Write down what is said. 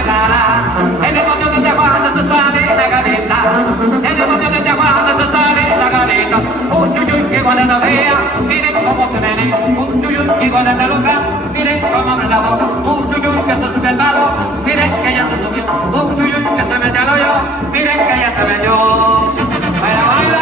giocare, e nel mondo di quando si sale la galetta, e nel mondo di quando si sale la galetta, un giugiu che guarda da via, miren come se viene, un giugiu che guarda da loca, miren come abre la boca, un giugiu que se sube al palo, miren que ya se subió, un giugiu que se mete al hoyo, miren que ya se metió. Baila, baila.